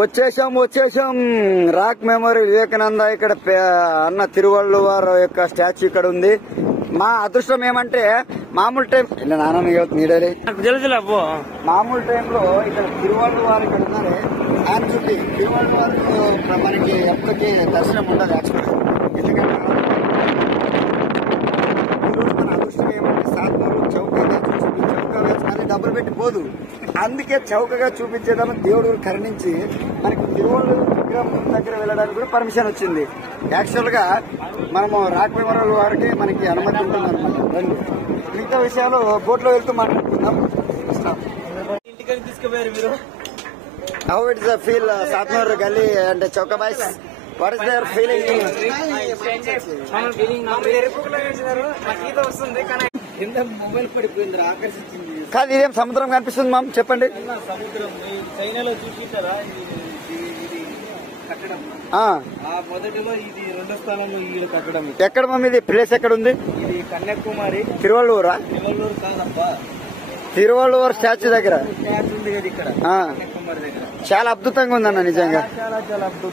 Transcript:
వచ్చేసాం rock memory Vivekananda ఇక్కడ అన్న తిరువళ్ళువార్ యొక్క స్టాచ్యూ ఇక్కడ ఉంది. మా అదృష్టం ఏమంటే మామూలు టైం నీడలే మామూలు టైంలో ఇక్కడ తిరువళ్ళువార్ ఇక్కడ ఉన్నారే ఆయన చుట్టి తిరువళ్ళువార్ మనకి ఎప్పటికీ దర్శనం ఉండదు యాక్చువల్గా. ఎందుకంటే మన అదృష్టం ఏమంటే సాత్నూరు చౌకగా వేసుకొని డబ్బులు పెట్టి పోదు. అందుకే చౌకగా చూపించేదాన్ని దేవుడు కరుణించి మనకి తిరువళ్ళూరు విగ్రహం దగ్గర వెళ్ళడానికి కూడా పర్మిషన్ వచ్చింది. యాక్చువల్ గా మనము రాక్ మెమోరియల్ వారికి మనకి అనుమతి ఉంటుంది అనమాట. రండి మిగతా విషయాలు బోట్లో వెళ్తూ మాట్లాడుకుందాం. ఇంటికి తీసుకుపోయారు మీరు. How it's the feel Satnur గల్లీ అంటే చౌక boys? What is their feeling? కింద మొబైల్ పడిపోయింది, ఆకర్షించింది. కాదు ఇదేం సముద్రం కనిపిస్తుంది మామ్, చెప్పండి. సముద్రం చైనాలో చూపించారా ఇది కట్టడం? మొదటిలో ఇది రెండో స్థానంలో ఈ కట్టడం. ఎక్కడ మమ్మీ ఇది ప్లేస్ ఎక్కడ ఉంది? ఇది కన్యాకుమారి. తిరువళ్ళూరా? తిరువళ్ళూరు కాదబ్బా, తిరువళ్ళూరు స్టాచ్యూ దగ్గర స్టాచ్యూ ఉంది కదా ఇక్కడ కన్యాకుమారి దగ్గర. చాలా అద్భుతంగా ఉందన్న నిజంగా. చాలా అద్భుతం.